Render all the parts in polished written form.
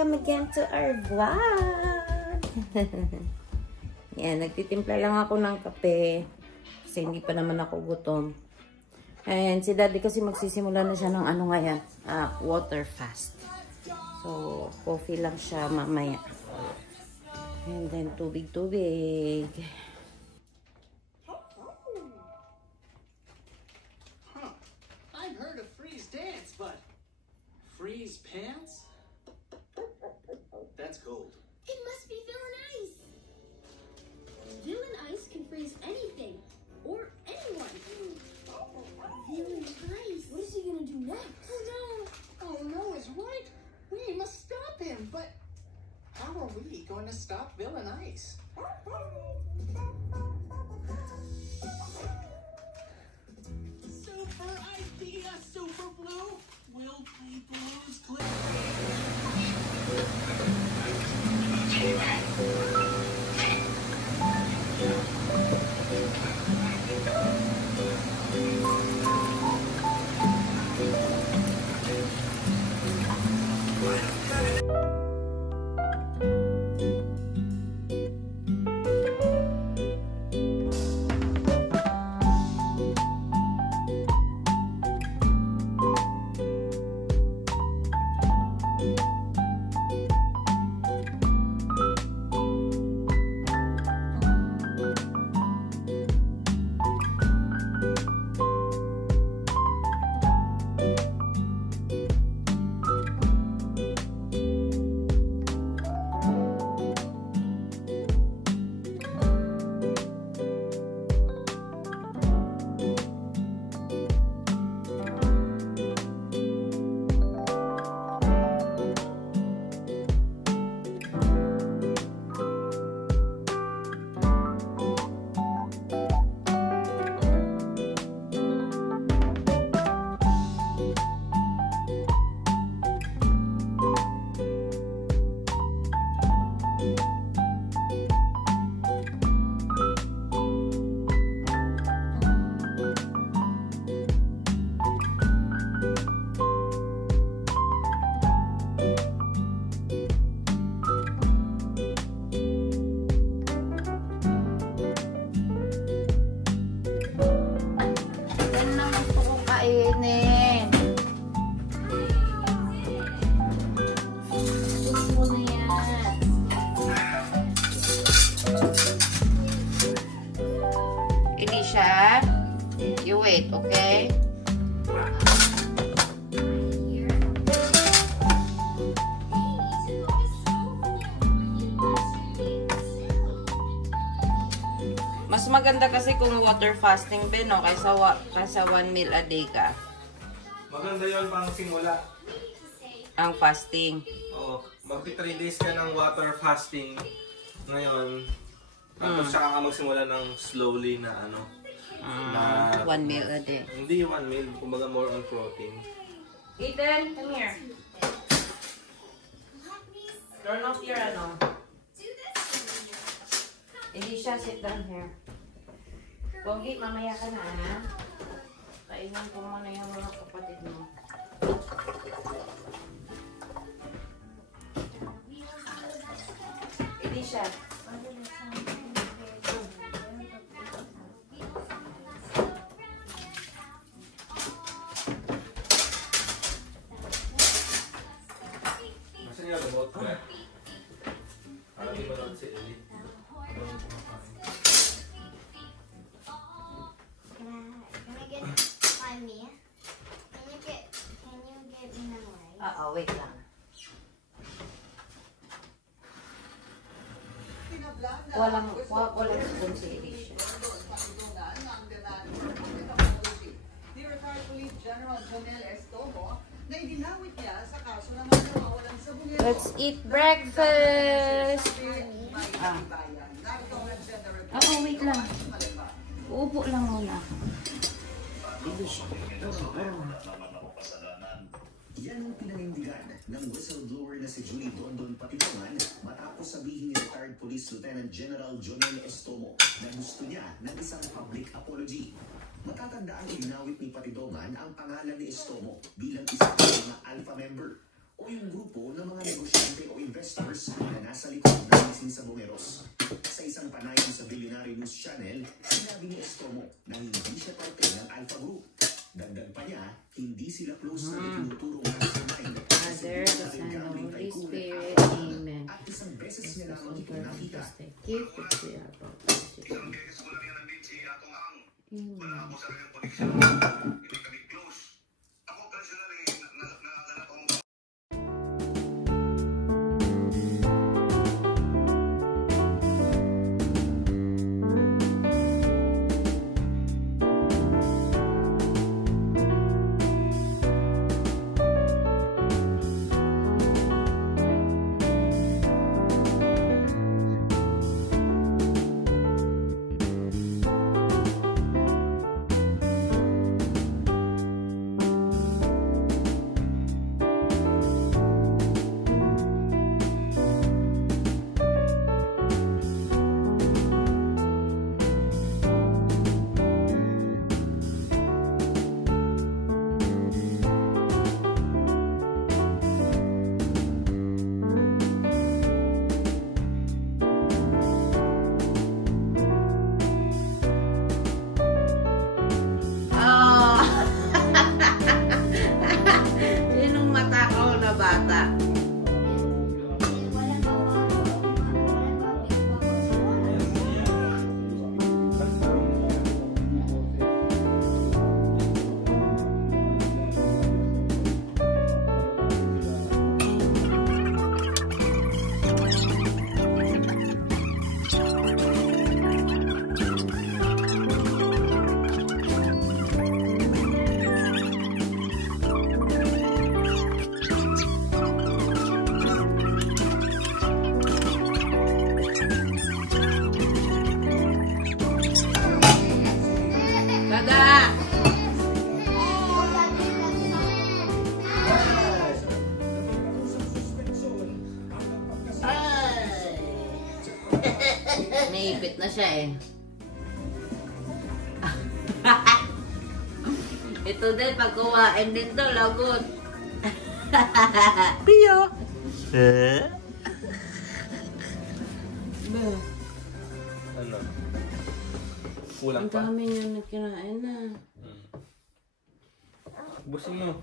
welcome again to our vlog. Yan, nagtitimpla lang ako ng kape kasi hindi pa naman ako gutom. And si daddy kasi magsisimula na siya ng ano ngayon, water fast. So, coffee lang siya mamaya. And then, tubig-tubig. I've heard of freeze dance, but freeze pants? That's gold. It must be Villain Ice. Villain Ice can freeze anything or anyone. Villain Ice. What is he gonna do next? Oh no! Oh no is right. We must stop him, but how are we going to stop Villain Ice? Super idea, Super Blue. We'll play Blue's Clues. You wait, okay? Mas maganda kasi kung water fasting ba, no? Kaysa 1 meal a day ka. Maganda yon pang simula. Ang fasting. Oo. Magti 3 days ka ng water fasting. Ngayon, tapos saka ka magsimula ng slowly na ano. Na 1 meal a day. Hindi 1 meal, kumbaga more on protein. Ethan, come here. Turn off your ano. Elisha, sit down here. Pogi, mamaya ka na, ha? Kainan ko muna yung mga kapatid mo. Elisha. Masan yung remote ko? Para di manood si Ellie. Can I get by me? Can you get me my way? Wait lang. Walang spoon si Elisha. Ni retired Police General Jonel Estomo na idinawit niya sa kaso ng mga nawawalan sa bunyero. Let's eat breakfast! Wait lang. Uupo lang muna. Elisha. Yan ang pinanindigan ng whistleblower na si Julie Dondon Patitongan matapos sabihin ni retired Police Lieutenant General Jonel Estomo na gusto niya ng isang public apology. Matatandaan ginawit ni Patidongan ang pangalan ni Estomo bilang isa sa mga alpha member o yung grupo ng mga negosyante o investors na nasa likod ng missing sabongeros. Sa isang panayam sa Billionaire News Channel, sinabi ni Estomo na hindi siya parte ng Alpha Group. Dagdag pa niya, hindi sila close na itinuturong mastermind. Father, the Son, the Holy Spirit. Amen. At isang beses niya lamang ito nakita. Keep it to your Sinong matakaw na bata? Tada! Naipit na siya eh. Ito din, pag kumain din to, lagot. Pia! Ano? Kulang Ang pa. dami niya nagkinain na. Busin mo.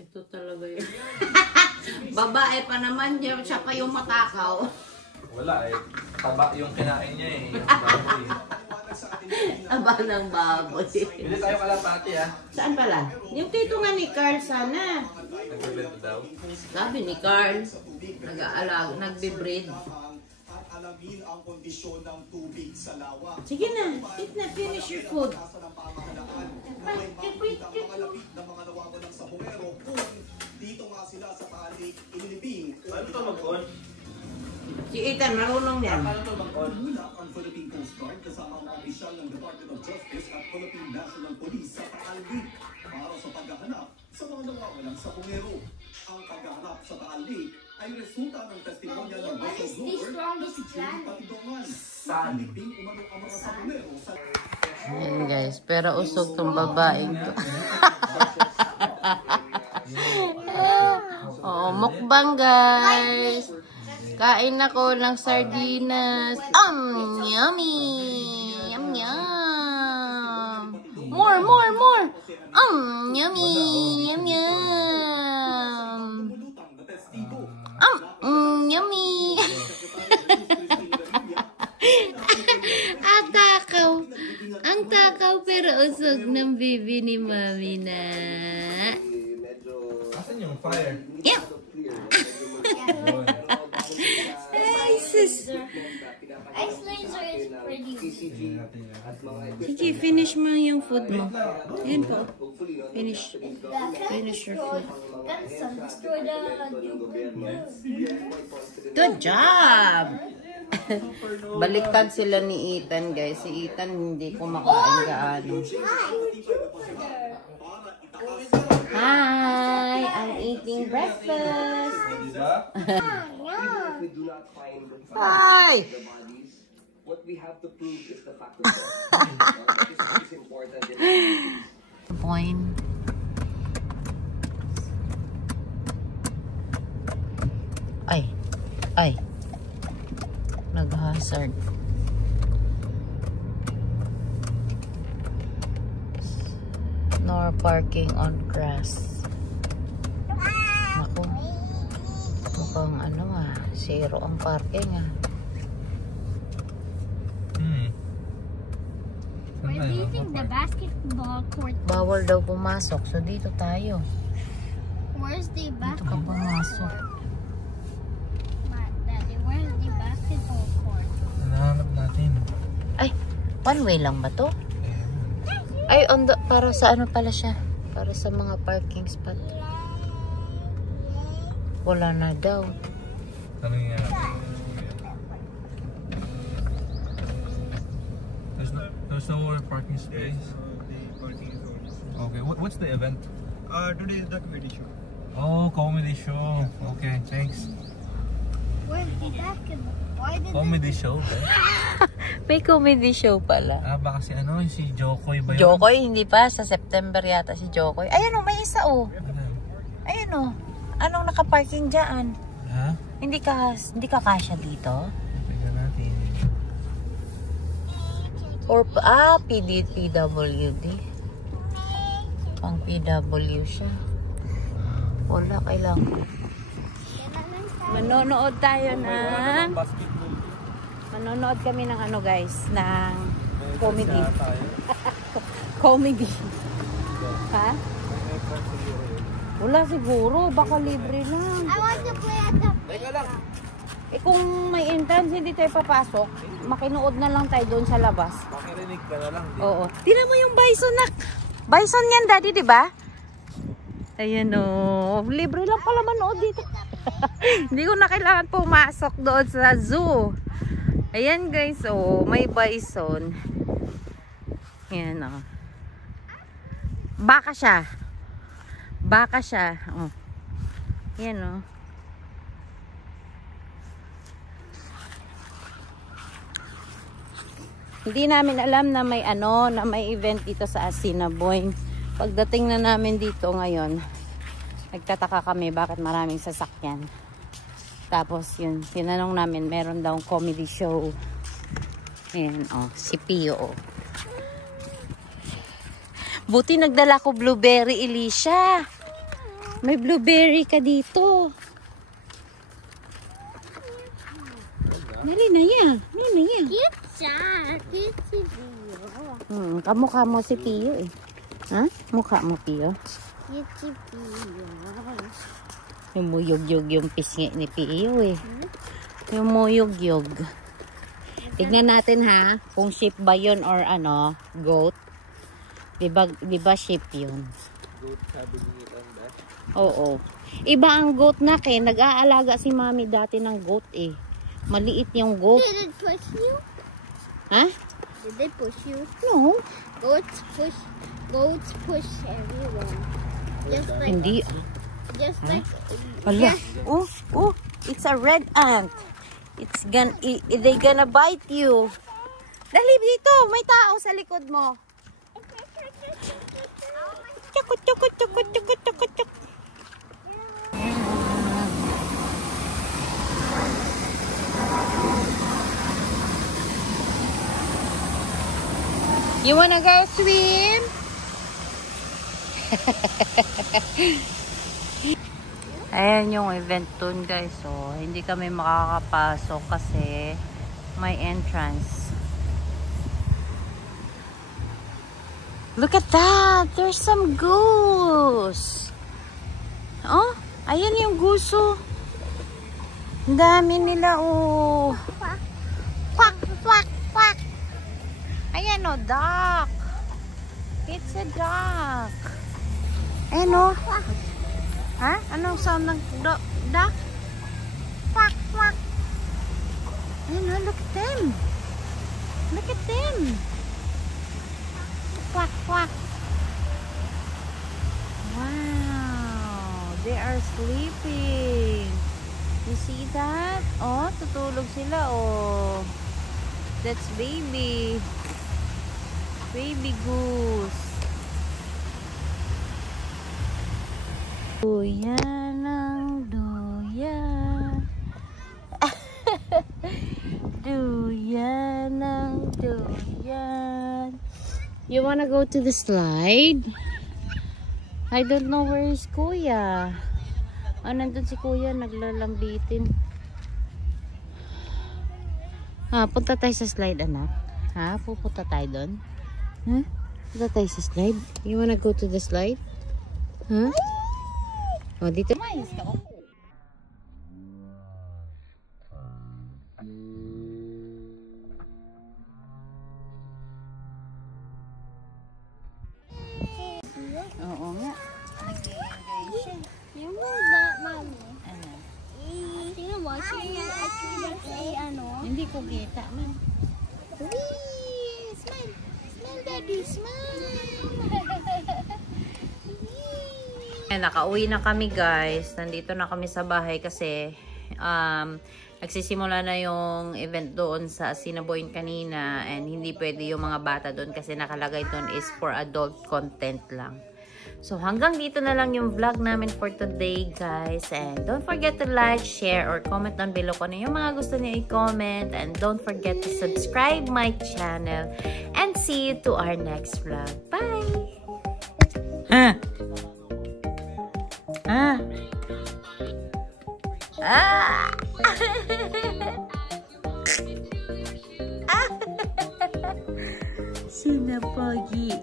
Ito talaga yun. Babae pa naman niya, siya pa yung matakaw. Wala eh. Taba yung kinain niya eh. Yung baboy. Aba ng baboy. Bili tayo kalapati ah. Saan pala? Yung tito nga ni Carl sana. Nagbibento daw. Sabi ni Carl, nagbe-breed. Alamin ang kondisyon ng tubig sa lawa. Sige na, eat na, finish your food. Sa ng pamahalaan na may makikita ang mga lapit ng mga nawawa ng sabongero kung dito nga sila sa talik inilibing. Paano ito mag-on? Si Ethan, marunong yan. Paano ito mag-on? Hulak ang Philippine Coast Guard kasama ang mga opisyal ng Department of Justice at Philippine National Police sa Taal Lake para sa paghahanap sa mga nawawalang sabongero. Ang paghahanap sa Taal Lake ay resulta ng testimonya ng whistleblower na si Julie Palidongan. Nilibing umano ang mga sabongero sa... Yan guys, pero usog tong babaeng to. Oh, mukbang guys. Kain ako ng sardinas. Yummy! Yum, yum! More, more, more! Yummy! Yum, yum! Yummy! Ang takaw! Ang takaw pero usog ng bibi ni Mami na. Asan yung fire? Yeah! Ay, sis! Ice laser is pretty. Sige, finish mo yung food mo. Yun po. Finish. Finish your food. Gansan, destroy the Good job! Baliktad sila ni Ethan, guys. Si Ethan hindi kumakain gaano. Hi! I'm eating breakfast. Diba? We do not find Hi! the bodies. What we have to prove is the fact that this is important. Point. Ay. Nag-hazard. Nor parking on grass. Naku. Mukhang zero ang parking Where do you think the basketball court is? Bawal daw pumasok. So dito tayo. Where's the Dito ka basketball pumasok. court? Daddy, where's the basketball court? Hinahanap natin. Ay, one way lang ba to? Ay, para sa pala siya? Para sa mga parking spot. Wala na daw. Tanong niya. There's no more parking space. Okay, what's the event? Today is the comedy show. Oh, comedy show. Okay, thanks. Where's the basketball? Why did Comedy show? May comedy show pala. Baka si Jokoy ba yun? Jokoy, hindi pa. Sa September yata si Jokoy. Ayan may isa Ayan Anong nakaparking dyan? Ha? Hindi ka kasya dito? Tignan natin. Or, PWD. Pang PW siya. Wala, kailangan. Manonood tayo ng... Manonood kami ng guys, ng comedy. Comedy. Ha? Wala siguro, baka libre lang. I want to play at the Kung may entrance, hindi tayo papasok. Makinuod na lang tayo doon sa labas. Makirinig ka na lang. Oo. Tingnan mo yung bison, nak. Bison yan, daddy, di ba? Ayan libre lang pala manood dito. Hindi ko na kailangan pumasok doon sa zoo. Ayan guys, may bison. Ayan Baka siya. Ayan Hindi namin alam na may na may event dito sa Assiniboine. Pagdating na namin dito ngayon, nagtataka kami bakit maraming sasakyan. Tapos yun, tinanong namin, meron daw comedy show. Ayan, si Pio. Buti nagdala ko blueberry, Elisha. May blueberry ka dito. Dali na yan. Cute si Pio. Kamukha mo si Pio Ha? Mukha mo, Pio? Cute si Pio. Yung muyog-yog yung pisngi ni Pio Yung muyog-yog. Tignan natin ha, kung sheep ba yun or goat. Diba sheep yun? Goat sabi niya on that. Oo. Iba ang goat nag-aalaga si mami dati ng goat Maliit yung goat. Did it push you? Ha? Did they push you? No. Goats push everyone. Just like Hindi. like Hala. It's a red ant. They gonna bite you. Dali dito, may tao sa likod mo. Chukut. You wanna go swim? Ayan yung event dun guys. Hindi kami makakapasok kasi may entrance. Look at that! There's some goose! Ayan yung guso. Ang dami nila Quack! Ayan duck! It's a duck! Ayan Ha? Anong sound ng duck? Quack! Ayan look at them! Look at them! Quack! Wow! They are sleeping! You see that? Tutulog sila That's baby. Baby goose. Duyan ng duyan. You wanna go to the slide? I don't know where is Kuya. Ah, nandun si Kuya, naglalambitin. Ah, punta tayo sa slide, anak. Ha? Pupunta tayo doon? Ha? Punta tayo sa slide? You wanna go to the slide? Ha? Oh, dito. Oo nga. You know that, Mommy. Ano? Tingnan mo, actually, ano? Hindi ko kita, man. Wee! Smile! Smile, Daddy! Smile! Nakauwi na kami, guys. Nandito na kami sa bahay kasi nagsisimula na yung event doon sa Assiniboine kanina and hindi pwede yung mga bata doon kasi nakalagay doon is for adult content lang. So hanggang dito na lang yung vlog namin for today, guys, and don't forget to like, share, or comment down below kung ano yung mga gusto niyo i-comment, and don't forget to subscribe my channel, and see you to our next vlog. Bye! Ah! Ah! Ah! Sino pogi?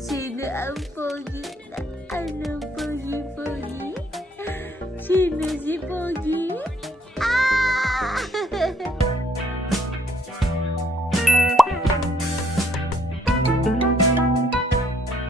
Sino ang pogi? Ano pogi? Sino si pogi?